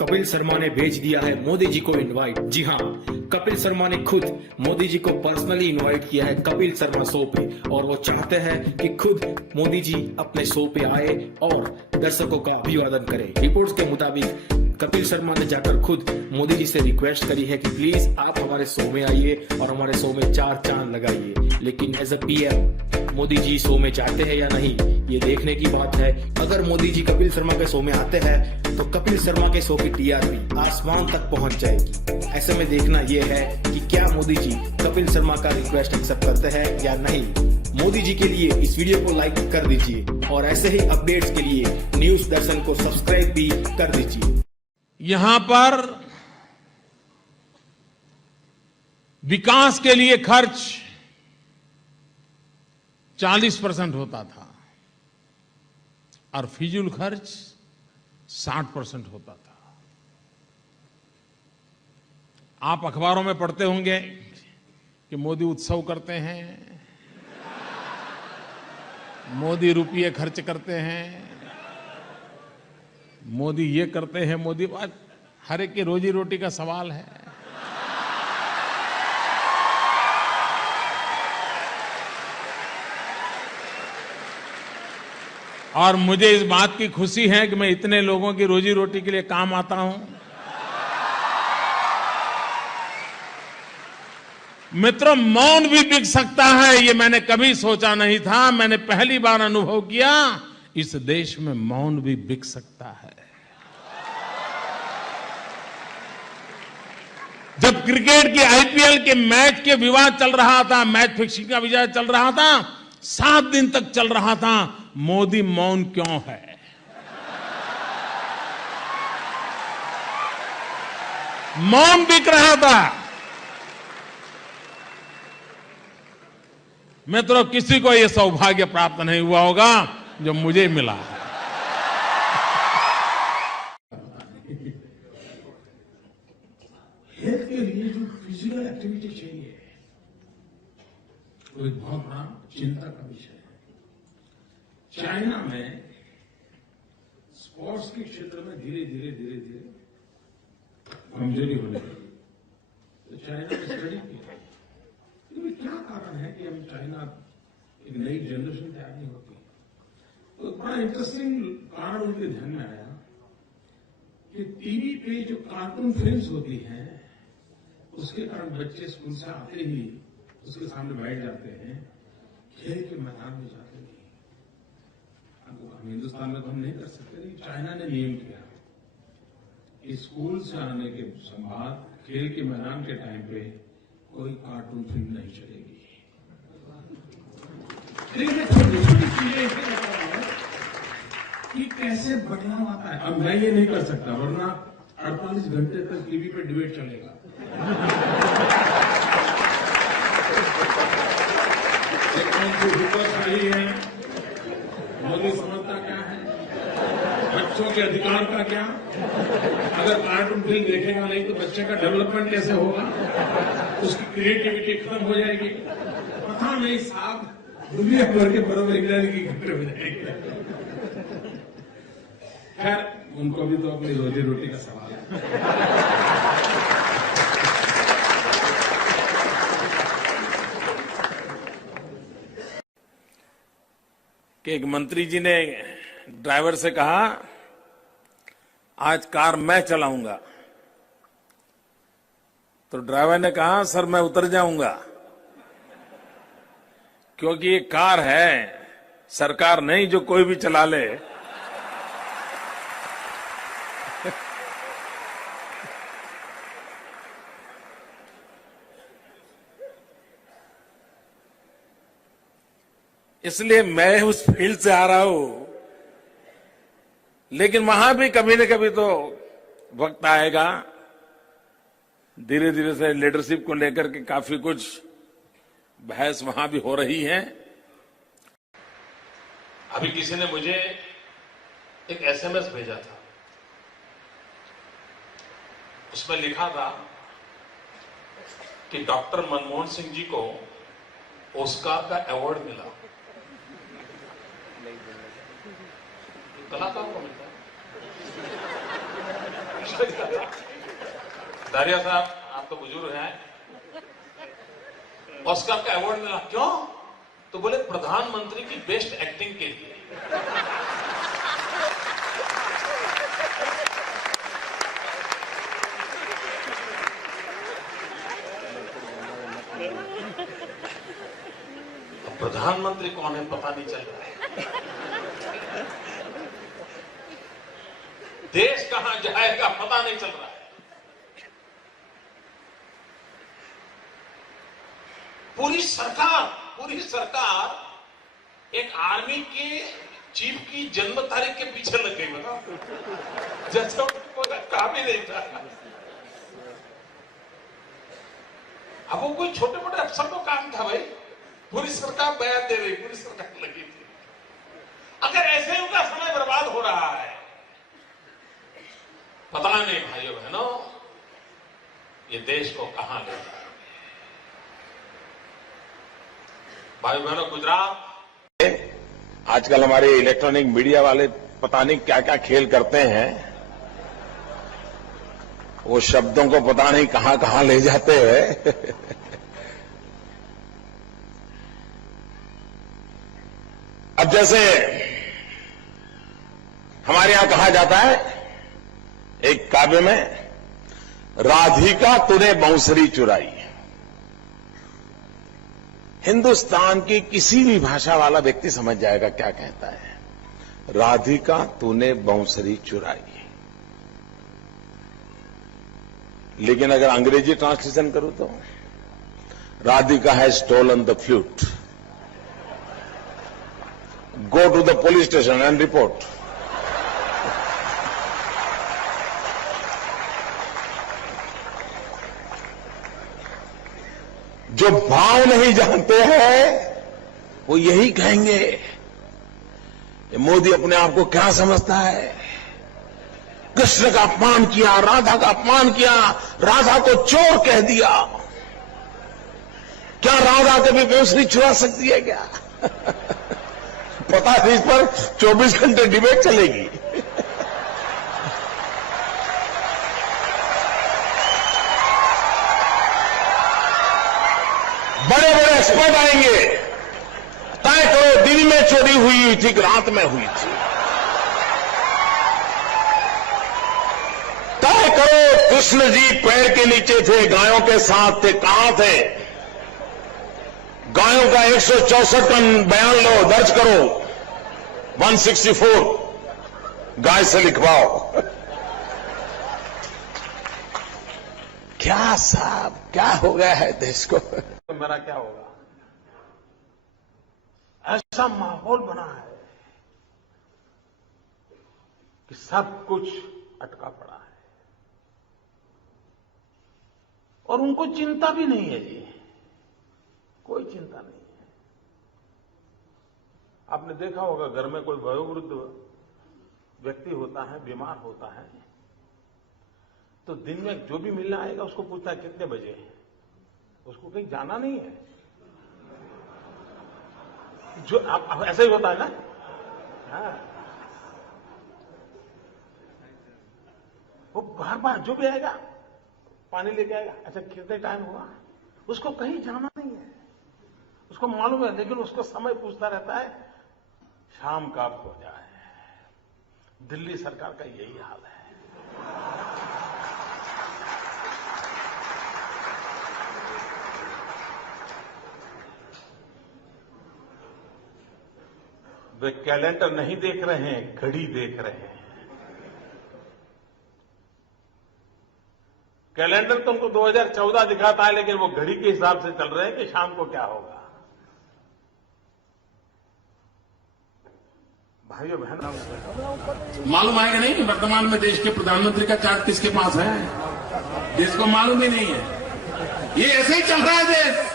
कपिल शर्मा ने भेज दिया है मोदी जी को इनवाइट। जी हाँ, कपिल शर्मा ने खुद मोदी जी को पर्सनली इनवाइट किया है कपिल शर्मा शो पे, और वो चाहते हैं कि खुद मोदी जी अपने शो पे आए और दर्शकों का अभिवादन करें। रिपोर्ट्स के मुताबिक कपिल शर्मा ने जाकर खुद मोदी जी से रिक्वेस्ट करी है कि प्लीज आप हमारे शो में आइए और हमारे शो में 4 चांद लगाइए। लेकिन as a PM Modi ji show में जाते हैं या नहीं, ये देखने की बात है। अगर मोदी जी कपिल शर्मा के शो में आते हैं तो कपिल शर्मा के शो की टीआरपी आसमान तक पहुंच जाएगी। ऐसे में देखना यह है कि क्या मोदी जी कपिल शर्मा का रिक्वेस्ट एक्सेप्ट करते हैं या नहीं। मोदी जी के लिए इस वीडियो को लाइक कर दीजिए और ऐसे ही अपडेट्स के लिए न्यूज दर्शन को सब्सक्राइब भी कर दीजिए। यहां पर विकास के लिए खर्च 40% होता था और फिजूल खर्च 60% होता था। आप अखबारों में पढ़ते होंगे कि मोदी उत्सव करते हैं, मोदी रुपये खर्च करते हैं, मोदी ये करते हैं, मोदी हर एक की रोजी रोटी का सवाल है। और मुझे इस बात की खुशी है कि मैं इतने लोगों की रोजी रोटी के लिए काम आता हूं। मित्रों, मौन भी बिक सकता है, ये मैंने कभी सोचा नहीं था। मैंने पहली बार अनुभव किया, इस देश में मौन भी बिक सकता है। जब क्रिकेट की आईपीएल के मैच के विवाद चल रहा था, मैच फिक्सिंग का विवाद चल रहा था, 7 दिन तक चल रहा था, मोदी मौन क्यों है? मौन बिक रहा था। मित्रों, किसी को यह सौभाग्य प्राप्त नहीं हुआ होगा जो मुझे मिला है। हेल्थ के लिए जो फिजिकल एक्टिविटी चाहिए वो एक बहुत बड़ा चिंता का विषय है। चाइना में स्पोर्ट्स के क्षेत्र में धीरे धीरे कमजोरी होने लगी। तो चाइना ने स्टडी किया तो क्या कारण है कि हम चाइना एक नई जनरेशन तैयार नहीं होती। तो बड़ा इंटरेस्टिंग कारण उनके ध्यान में आया कि टीवी पे जो कार्टून फिल्म्स होती हैं उसके कारण बच्चे स्कूल से आते ही उसके सामने बैठ जाते हैं, खेल के मैदान में जाते नहीं। हम हिंदुस्तान में तो हम नहीं कर सकते, लेकिन चाइना ने नियम किया कि स्कूल से आने के बाद खेल के मैदान के टाइम पे कोई कार्टून फिल्म नहीं चलेगी। लेकिन छोटी छोटी चीजें इसलिए बता रहा हूं कि कैसे बदलाव आता है। अब मैं ये नहीं कर सकता, वरना 48 घंटे तक टीवी पे डिबेट चलेगा। हुक्मशाही है, मोदी समझता क्या है, बच्चों के अधिकार का क्या। अगर कार्टून फिल्म देखेगा नहीं तो बच्चे का डेवलपमेंट कैसे होगा, उसकी क्रिएटिविटी खत्म हो जाएगी। पता नहीं साहब, दुनिया भर के बड़े वैज्ञानिक की घटना हो जाएगी। खैर, उनको भी तो अपनी रोजी रोटी का सवाल है। कि एक मंत्री जी ने ड्राइवर से कहा, आज कार मैं चलाऊंगा। तो ड्राइवर ने कहा, सर मैं उतर जाऊंगा, क्योंकि ये कार है, सरकार नहीं जो कोई भी चला ले। इसलिए मैं उस फील्ड से आ रहा हूं, लेकिन वहां भी कभी न कभी तो वक्त आएगा। धीरे धीरे से लीडरशिप को लेकर के काफी कुछ बहस वहां भी हो रही है। अभी किसी ने मुझे एक एसएमएस भेजा था, उसमें लिखा था कि डॉक्टर मनमोहन सिंह जी को ऑस्कार का अवार्ड मिला। कलाकार को मिलता है। दारिया साहब, आप तो बुजुर्ग हैं, ऑस्कर का अवार्ड मिला, क्यों? तो बोले प्रधानमंत्री की बेस्ट एक्टिंग के लिए। प्रधानमंत्री कौन है पता नहीं चल रहा है, देश कहां जाएगा पता नहीं चल रहा है। पूरी सरकार एक आर्मी के चीफ की जन्म तारीख के पीछे लग गई, बताओ, जैसे उनको काम ही नहीं था। अब वो कोई छोटे मोटे अफसर को काम था भाई, पूरी सरकार बयान दे रही, पूरी सरकार लगी थी। अगर ऐसे उनका समय बर्बाद हो रहा है, पता नहीं भाइयों बहनों ये देश को कहां ले जाए। भाइयों बहनों, गुजरात आजकल हमारे इलेक्ट्रॉनिक मीडिया वाले पता नहीं क्या क्या खेल करते हैं, वो शब्दों को पता नहीं कहां कहां ले जाते हैं। अब जैसे हमारे यहां कहा जाता है एक काव्य में, राधिका तूने बांसुरी चुराई। हिंदुस्तान की किसी भी भाषा वाला व्यक्ति समझ जाएगा क्या कहता है, राधिका तूने बांसुरी चुराई। लेकिन अगर अंग्रेजी ट्रांसलेशन करूं तो, Radhika has stolen the flute, go to the police station and report. जो भाव नहीं जानते हैं वो यही कहेंगे, ये मोदी अपने आप को क्या समझता है, कृष्ण का अपमान किया, राधा का अपमान किया, राधा को चोर कह दिया, क्या राधा कभी बांसुरी चुरा सकती है क्या? पता नहीं, इस पर 24 घंटे डिबेट चलेगी। बड़े बड़े एक्सपर्ट आएंगे, तय करो दिन में चोरी हुई थी कि रात में हुई थी, तय करो कृष्ण जी पेड़ के नीचे थे, गायों के साथ थे, कहां थे? गायों का 164 का बयान लो, दर्ज करो, 164 गाय से लिखवाओ। क्या साहब, क्या हो गया है देश को? तो मेरा क्या होगा? ऐसा माहौल बना है कि सब कुछ अटका पड़ा है और उनको चिंता भी नहीं है जी, कोई चिंता नहीं है। आपने देखा होगा घर में कोई वयोवृद्ध व्यक्ति होता है, बीमार होता है, तो दिन में जो भी मिलने आएगा उसको पूछता है कितने बजे है, उसको कहीं जाना नहीं है। जो आप ऐसा ही होता है ना, हाँ। वो बार बार जो भी आएगा पानी लेके आएगा, अच्छा कितने टाइम हुआ, उसको कहीं जाना नहीं है, उसको मालूम है, लेकिन उसको समय पूछता रहता है शाम कब हो जाए। दिल्ली सरकार का यही हाल है। वे कैलेंडर नहीं देख रहे हैं, घड़ी देख रहे हैं। कैलेंडर तुमको 2014 दिखाता है, लेकिन वो घड़ी के हिसाब से चल रहे हैं कि शाम को क्या होगा। भाइयों बहनों, मालूम आएगा नहीं कि वर्तमान में देश के प्रधानमंत्री का चार्ज किसके पास है, देश को मालूम ही नहीं है। ये ऐसे ही चल रहा है देश।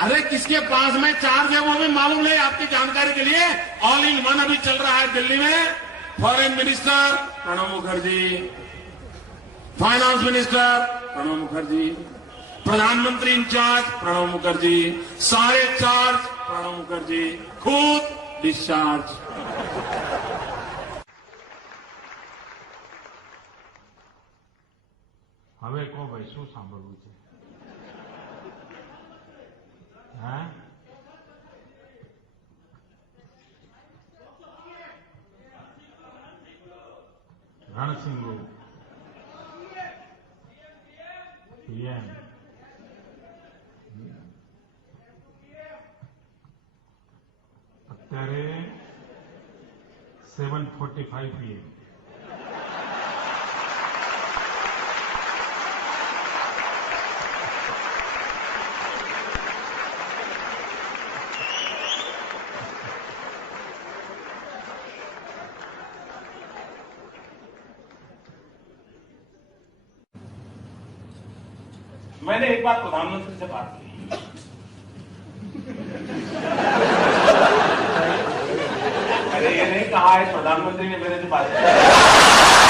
अरे किसके पास में चार्ज है वो भी मालूम नहीं। आपकी जानकारी के लिए ऑल इन वन अभी चल रहा है दिल्ली में। Foreign minister Pranab Mukherjee, finance minister Pranab Mukherjee, प्रधानमंत्री इंचार्ज प्रणब मुखर्जी, सारे चार्ज प्रणब मुखर्जी, खुद डिस्चार्ज। હવે કહો ભાઈ શું સાંભળવું છે? હા, રણસિંગુ પીએમ. અત્યારે 7:45 PM. मैंने एक बार प्रधानमंत्री से बात की। मैंने ये नहीं कहा है प्रधानमंत्री ने मेरे से बात की।